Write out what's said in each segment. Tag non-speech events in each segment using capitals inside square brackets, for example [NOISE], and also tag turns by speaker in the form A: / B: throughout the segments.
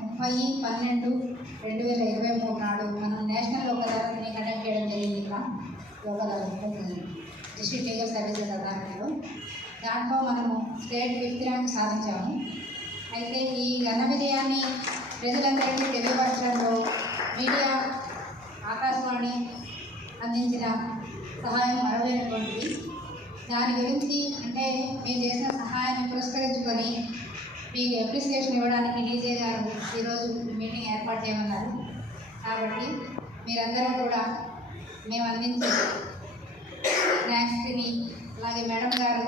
A: ముప్పై పన్నెండు రెండు వేల ఇరవై మూడు నాడు మనం నేషనల్ యోగా అదాలత్ని కండక్ట్ చేయడం జరిగింది ఇక్కడ. యోగా అదాలత్ డిస్ట్రిక్ట్ లీగల్ సర్వీసెస్ అథారిటీలో దాంట్లో మనము స్టేట్ ఫిఫ్త్ ర్యాంక్ సాధించాము. అయితే ఈ ఘన విజయాన్ని ప్రజలందరికీ తెలియపరచడంలో మీడియా ఆకాశవాణి అందించిన సహాయం మరవలేనటువంటిది దాని గురించి అంటే మేము చేసిన సహాయాన్ని పురస్కరించుకొని మీకు అప్రిసియేషన్ ఇవ్వడానికి డీజే గారు ఈరోజు మీటింగ్ ఏర్పాటు చేయమన్నారు. కాబట్టి మీరందరూ కూడా మేము అందించే స్నాక్స్ని అలాగే మేడం గారు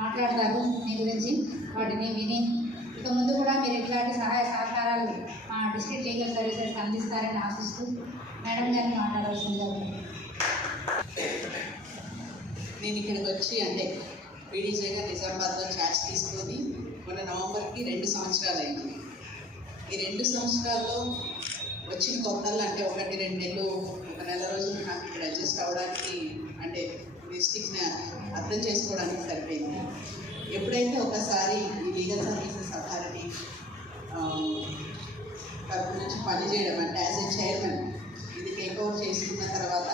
A: మాట్లాడతారు మీ గురించి. వాటిని విని ఇక ముందు కూడా మీరు ఇట్లాంటి సహాయ సహకారాలు మా డిస్ట్రిక్ట్ లీగల్ సర్వీసెస్ అందిస్తారని ఆశిస్తూ మేడం గారిని మాట్లాడవలసిందిగా
B: నేను ఇక్కడికి వచ్చి అంటే పీడీజేగా నిజామాబాద్లో ఛార్జ్ తీసుకొని మొన్న నవంబర్కి రెండు సంవత్సరాలు అయింది. ఈ రెండు సంవత్సరాల్లో వచ్చిన కొత్తలు అంటే ఒకటి రెండు నెలలు ఒక నెల రోజులు నాకు ఇక్కడ అడ్జస్ట్ అవ్వడానికి అంటే డిస్టిక్ని అర్థం చేసుకోవడానికి సరిపోయింది. ఎప్పుడైతే ఒకసారి ఈ లీగల్ సర్వీసెస్ అథారిటీ తరపు నుంచి పనిచేయడం అంటే యాజ్ ఎ చైర్మన్ ఇది టేక్ ఓవర్ చేసుకున్న తర్వాత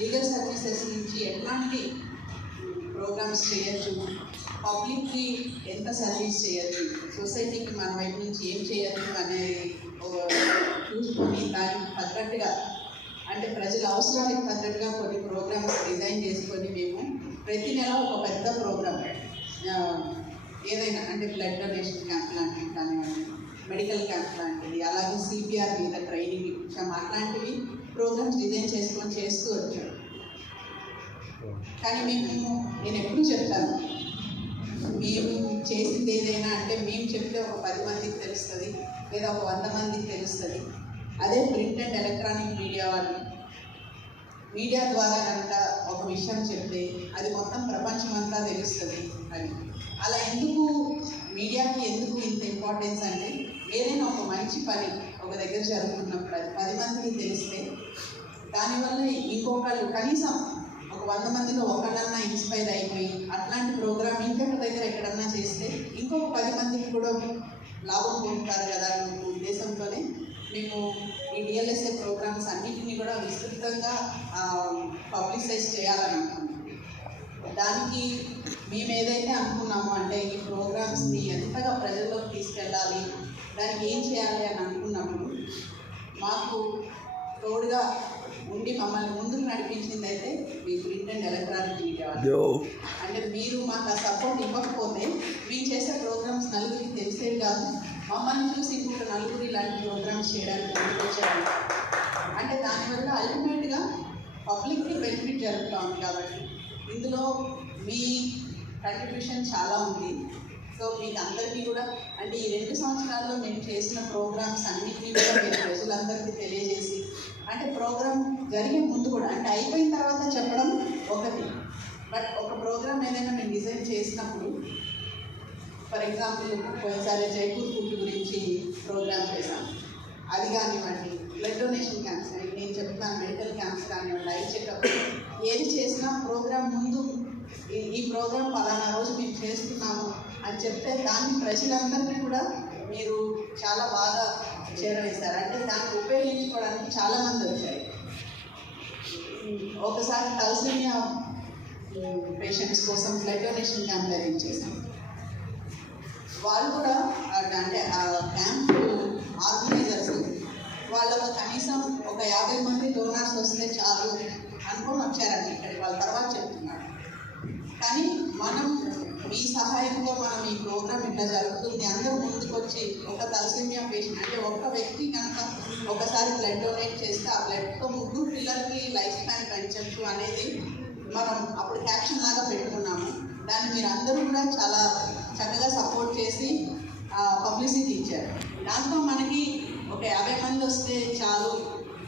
B: లీగల్ సర్వీసెస్ నుంచి ఎట్లాంటి ప్రోగ్రామ్స్ చేయొచ్చు పబ్లిక్కి ఎంత సర్వీస్ చేయొచ్చు సొసైటీకి మన వైపు నుంచి ఏం చేయొచ్చు అనేది చూసుకొని దానికి తగ్గట్టుగా అంటే ప్రజల అవసరాలకు తగ్గట్టుగా కొన్ని ప్రోగ్రామ్స్ డిజైన్ చేసుకొని మేము ప్రతి నెల ఒక పెద్ద ప్రోగ్రామ్ ఏదైనా అంటే బ్లడ్ డొనేషన్ క్యాంప్ లాంటివి కానివ్వండి మెడికల్ క్యాంప్ లాంటివి అలాగే సిపిఆర్ మీద ట్రైనింగ్ ఇచ్చాము అట్లాంటివి ప్రోగ్రామ్స్ డిజైన్ చేసుకొని చేస్తూ వచ్చాడు కానీ మేము నేను ఎప్పుడు చెప్తాను. మేము చేసింది ఏదైనా అంటే మేము చెప్తే ఒక పది మందికి తెలుస్తుంది లేదా ఒక వంద మందికి తెలుస్తుంది. అదే ప్రింట్ అండ్ ఎలక్ట్రానిక్ మీడియా వాళ్ళు. మీడియా ద్వారా కనుక ఒక విషయం చెప్తే అది మొత్తం ప్రపంచం అంతా తెలుస్తుంది అని. అలా ఎందుకు మీడియాకి ఎందుకు ఇంత ఇంపార్టెన్స్ అంటే ఏదైనా ఒక మంచి పని ఒక దగ్గర జరుగుతున్నప్పుడు అది పది మందికి తెలిస్తే దానివల్ల ఇంకొకళ్ళు కనీసం వంద మందిలో ఒకళ్ళన్నా ఇన్స్పైర్ అయిపోయి అట్లాంటి ప్రోగ్రామ్ ఇంకొక దగ్గర ఎక్కడన్నా చేస్తే ఇంకొక పది మందికి కూడా లాభం పొందుతారు కదా అనే ఉద్దేశంతోనే. మేము ఈ డిఎల్ఎస్ఏ ప్రోగ్రామ్స్ అన్నింటినీ కూడా విస్తృతంగా పబ్లిసైజ్ చేయాలనుకుంటున్నాం. దానికి మేము ఏదైతే అనుకున్నామో అంటే ఈ ప్రోగ్రామ్స్ని ఎంతగా ప్రజల్లోకి తీసుకెళ్ళాలి దానికి ఏం చేయాలి అని అనుకున్నప్పుడు మాకు తోడుగా ఉండి మమ్మల్ని ముందుకు నడిపించింది అయితే మీ ప్రింట్ అండ్ ఎలక్ట్రానిక్ మీడియా. అంటే మీరు మాకు ఆ సపోర్ట్ ఇవ్వకపోతే మేము చేసే ప్రోగ్రామ్స్ నలుగురికి తెలిసేవి కాదు. మమ్మల్ని చూసి ఇంకొక నలుగురు ఇలాంటి ప్రోగ్రామ్స్ చేయడానికి ముందుకు వచ్చారు. అంటే దానివల్ల అల్టిమేట్గా పబ్లిక్కి బెనిఫిట్ జరుగుతూ ఉంది కాబట్టి ఇందులో మీ కంట్రిబ్యూషన్ చాలా ఉంది. సో మీకు అందరికీ కూడా అంటే ఈ రెండు సంవత్సరాల్లో మేము చేసిన ప్రోగ్రామ్స్ అన్నింటినీ కూడా మీరు ప్రజలందరికీ తెలియజేసి అంటే ప్రోగ్రామ్ జరిగే ముందు కూడా అంటే అయిపోయిన తర్వాత చెప్పడం ఒకటి. బట్ ఒక ప్రోగ్రామ్ ఏదైనా మేము డిజైన్ చేసినప్పుడు ఫర్ ఎగ్జాంపుల్ పోయినసారి జైపూర్ ఫుడ్ గురించి ప్రోగ్రామ్ చేశాం అది కానివ్వండి బ్లడ్ డొనేషన్ క్యాంప్స్ అని నేను చెప్తాను మెడికల్ క్యాంప్స్ కానివ్వండి ఐ చెకప్ ఏది చేసినా ప్రోగ్రామ్ ముందు ఈ- ఈ ప్రోగ్రామ్ పలానా రోజు మేము చేస్తున్నాము అని చెప్తే దాన్ని ప్రజలందరికీ కూడా మీరు చాలా బాగా చేరవేశారు. అంటే దాన్ని ఉపయోగించుకోవడానికి చాలామంది వచ్చారు. ఒకసారి తలసేమియా పేషెంట్స్ కోసం బ్లడ్ డొనేషన్ క్యాంప్ అరేంజ్ చేశాం. వాళ్ళు కూడా అంటే ఆ క్యాంప్ ఆర్గనైజర్స్. వాళ్ళకు కనీసం ఒక యాభై మంది డోనర్స్ వస్తే చాలు అనుకుని వచ్చారండి ఇక్కడ వాళ్ళ తర్వాత చెప్తున్నారు కానీ మనం మీ సహాయంతో మనం ఈ ప్రోగ్రామ్ ఇట్లా జరుగుతుంది. అందరూ ముందుకొచ్చి ఒక తలసేమియా పేషెంట్ అంటే ఒక వ్యక్తి కనుక ఒకసారి బ్లడ్ డొనేట్ చేస్తే ఆ బ్లడ్తో ముగ్గురు పిల్లలకి లైఫ్ స్పాన్ పెంచచ్చు అనేది మనం అప్పుడు క్యాప్షన్ లాగా పెట్టుకున్నాము. దాన్ని మీరు అందరూ కూడా చాలా చక్కగా సపోర్ట్ చేసి పబ్లిసిటీ ఇచ్చారు. దాంతో మనకి ఒక యాభై మంది వస్తే చాలు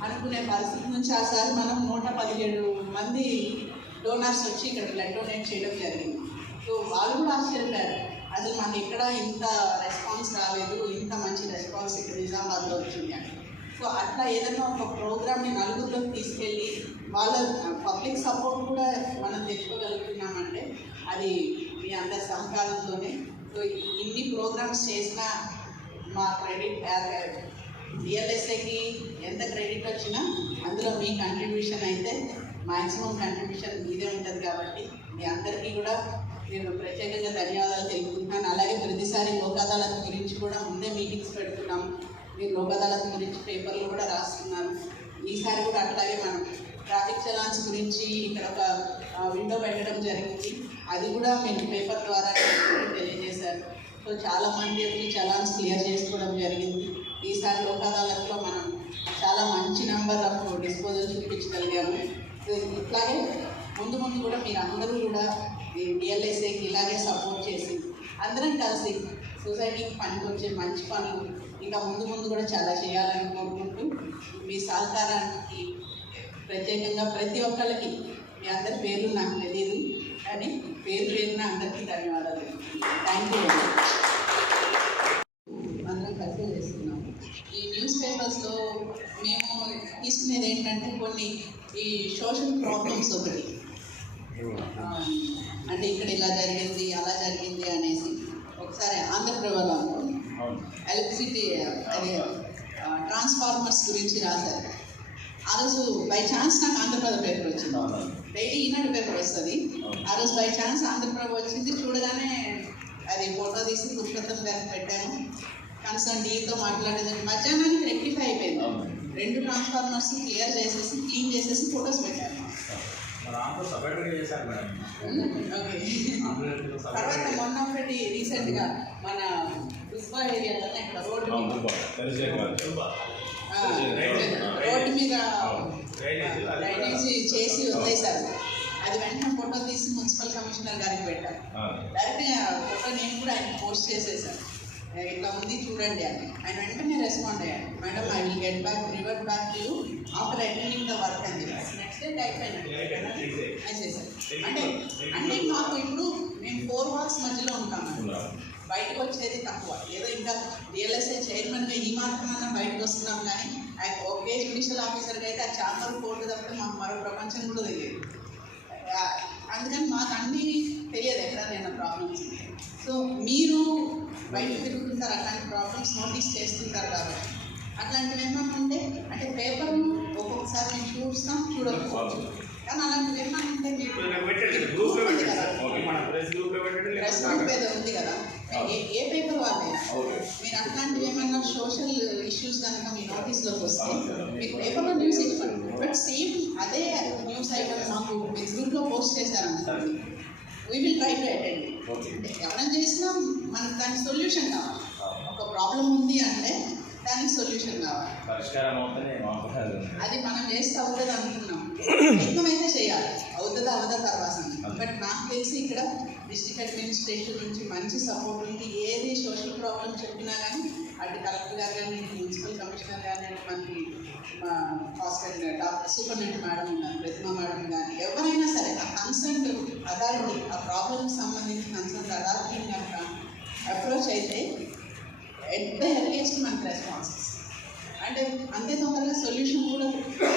B: అనుకునే పరిస్థితి నుంచి ఆసారి మనం నూట పదిహేడు మంది డోనర్స్ వచ్చి ఇక్కడ బ్లడ్ డొనేట్ చేయడం జరిగింది. సో వాళ్ళు కూడా ఆశ్చర్యపోయారు అసలు మాకు ఎక్కడ ఇంత రెస్పాన్స్ రాలేదు ఇంత మంచి రెస్పాన్స్ ఇక్కడ నిజామాబాద్లో వచ్చింది అని. సో అట్లా ఏదైనా ఒక ప్రోగ్రామ్ని నలుగురిలోకి తీసుకెళ్ళి వాళ్ళ పబ్లిక్ సపోర్ట్ కూడా మనం తెచ్చుకోగలుగుతున్నామంటే అది మీ అందరి సహకారంతోనే. సో ఇన్ని ప్రోగ్రామ్స్ చేసినా మా క్రెడిట్ డిఎల్ఎస్ఏకి ఎంత క్రెడిట్ వచ్చినా అందులో మీ కంట్రిబ్యూషన్ అయితే మాక్సిమం కంట్రిబ్యూషన్ మీదే ఉంటుంది కాబట్టి మీ అందరికీ కూడా నేను ప్రత్యేకంగా ధన్యవాదాలు తెలుపుకుంటున్నాను. అలాగే ప్రతిసారి లోక్ అదాలత్ గురించి కూడా ముందే మీటింగ్స్ పెడుతున్నాం. మీరు లోక్ అదాలత్ గురించి పేపర్లు కూడా రాస్తున్నాను ఈసారి కూడా అట్లాగే మనం ట్రాఫిక్ చలాన్స్ గురించి ఇక్కడ ఒక విండో పెట్టడం జరిగింది. అది కూడా మీరు పేపర్ ద్వారా [COUGHS] తెలియజేశారు. సో చాలామంది అది చలాన్స్ క్లియర్ చేసుకోవడం జరిగింది. ఈసారి లోక్ అదాలత్లో మనం చాలా మంచి నెంబర్ ఆఫ్ డిస్పోజల్ చూపించగలిగాము. ఇట్లాగే ముందు ముందు కూడా మీరు అందరూ కూడా ఈ డిఎల్ఎస్ఏకి ఇలాగే సపోర్ట్ చేసి అందరం కలిసి సొసైటీకి పనికొచ్చే మంచి పనులు ఇంకా ముందు ముందు కూడా చాలా చేయాలని కోరుకుంటూ మీ సహకారానికి ప్రత్యేకంగా ప్రతి ఒక్కరికి మీ అందరి పేర్లు నాకు తెలియదు కానీ పేరు పేరున అందరికీ ధన్యవాదాలు. థ్యాంక్ యూ అందరం కలిసి చేస్తున్నాం. ఈ న్యూస్ పేపర్స్లో మేము తీసుకునేది ఏంటంటే కొన్ని ఈ సోషల్ ప్రాబ్లమ్స్ ఒకటి. అంటే ఇక్కడ ఇలా జరిగింది అలా జరిగింది అనేసి ఒకసారి ఆంధ్రప్రభలో అనుకోండి. ఎలక్ట్రిసిటీ అదే ట్రాన్స్ఫార్మర్స్ గురించి రాశారు. ఆ రోజు బై ఛాన్స్ నాకు ఆంధ్రప్రభ పేపర్ వచ్చింది. డైలీ ఈనాడు పేపర్ వస్తుంది. ఆ రోజు బై ఛాన్స్ ఆంధ్రప్రభ వచ్చింది. చూడగానే అది ఫోటో తీసి పురుషోత్తం గారికి పెట్టాము. కన్సర్న్ డీతో మాట్లాడేది మధ్యాహ్నానికి రెక్టిఫై అయిపోయింది. రెండు ట్రాన్స్ఫార్మర్స్ క్లియర్ చేసేసి క్లీన్ చేసేసి ఫొటోస్ పెట్టాను తర్వాత మొన్న ఒకటి రీసెంట్గా మన ఏరియాలో ఇక్కడ రోడ్డు మీద. Road
C: drainage.
B: డ్రైనేజీ చేసి వదిలేశారు. అది వెంటనే ఫోటో తీసి మున్సిపల్ కమిషనర్ గారికి పెట్టారు. డైరెక్ట్గా ఫోటో నేను కూడా ఆయన పోస్ట్ చేసేసాను. ఇట్లా ఉంది చూడండి అని. ఆయన వెంటనే రెస్పాండ్ అయ్యాడు. Madam I will get back revert back to you after attending the work అని చెప్పేసి నెక్స్ట్ డే అంటే అంటే మాకు ఇప్పుడు మేము ఫోర్ వాల్స్ మధ్యలో ఉంటాము బయటకు వచ్చేది తక్కువ. ఏదో ఇంకా రియల్ఎస్ఐ చైర్మన్గా ఈ మాత్రమన్నా బయటకు వస్తున్నాం కానీ ఆయన ఒకే జ్యుడిషియల్ ఆఫీసర్గా అయితే ఆ చాంబర్ కోర్టు తప్పితే మాకు మరో ప్రపంచం కూడా తెలియదు. అందుకని మాకు అన్నీ తెలియదు ఎక్కడైనా ప్రాబ్లమ్స్ సో మీరు బయట తిరుగుతుంటారు అట్లాంటి ప్రాబ్లమ్స్ నోటీస్ చేస్తుంటారు కాబట్టి. అట్లాంటివి ఏమన్నా ఉంటే అంటే పేపర్ ఒక్కొక్కసారి మేము చూస్తాం చూడకపోవచ్చు. కానీ అలాంటివి ఏమన్నా ఉంటే మీరు
C: ప్రెస్
B: గ్రూప్ ఏదో ఉంది కదా. ఏ పేపర్ వాళ్ళైనా.
C: ఓకే
B: మీరు అట్లాంటివి ఏమన్నా సోషల్ ఇష్యూస్ కనుక మీ నోటీస్లోకి వస్తే. మీకు పేపర్లో న్యూస్ ఇవ్వండి బట్ సేమ్ అదే న్యూస్ గ్రూప్లో పోస్ట్ చేశారనుకోండి we will try to attend అంటే ఎవరైనా చేసినా మనకు దానికి సొల్యూషన్ కావాలి. ఒక ప్రాబ్లం ఉంది అంటే దానికి సొల్యూషన్ కావాలి. అది మనం చేస్తే అవుతుంది అనుకున్నాం. ప్రయత్నమైతే చేయాలి. అవుతుందా అవదా తర్వాత బట్ నాకు తెలిసి ఇక్కడ డిస్ట్రిక్ట్ అడ్మినిస్ట్రేషన్ నుంచి మంచి సపోర్ట్ ఉంది. ఏది సోషల్ ప్రాబ్లమ్ చెప్పినా కానీ అటు కలెక్టర్ గారు కానీ మున్సిపల్ కమిషనర్ కానీ మనకి మా హాస్పిటల్ డాక్టర్ సూపరింటెండెంట్ మేడం ఉన్నారు ప్రతిమ మేడం కానీ ఎవరైనా సరే ఆ కన్సర్న్ అథారిటీ ఆ ప్రాబ్లమ్కి సంబంధించిన కన్సర్న్ అథారిటీని కనుక అప్రోచ్ అయితే ఎట్ ద ఎర్లియస్ట్ మనకి రెస్పాన్సెస్ అంటే అంతే తొందరగా సొల్యూషన్ కూడా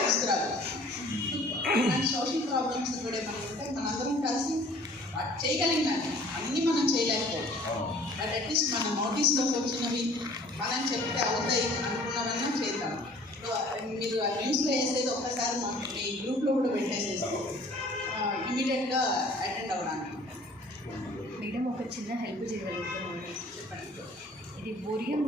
B: తీసుకురాదు. అండ్ సోషల్ ప్రాబ్లమ్స్ కూడా ఏమైనా ఉంటే మనందరం కలిసి వాటి చేయగలిగినాను అన్నీ మనం చేయలేకపోవచ్చు బట్ అట్లీస్ట్ మన నోటీస్లోకి వచ్చినవి మనం చెప్తే అవుతాయి అనుకున్నవన్నా చేద్దాం. సో మీరు ఆ న్యూస్లో వేసేది ఒక్కసారి మా మీ గ్రూప్లో కూడా పెట్టేసేసి ఇమీడియట్గా అటెండ్ అవ్వడానికి.
D: మేడం ఒక చిన్న హెల్ప్ చేయగలుగుతున్నాను
B: చెప్పండి.
D: ఇది బోరియం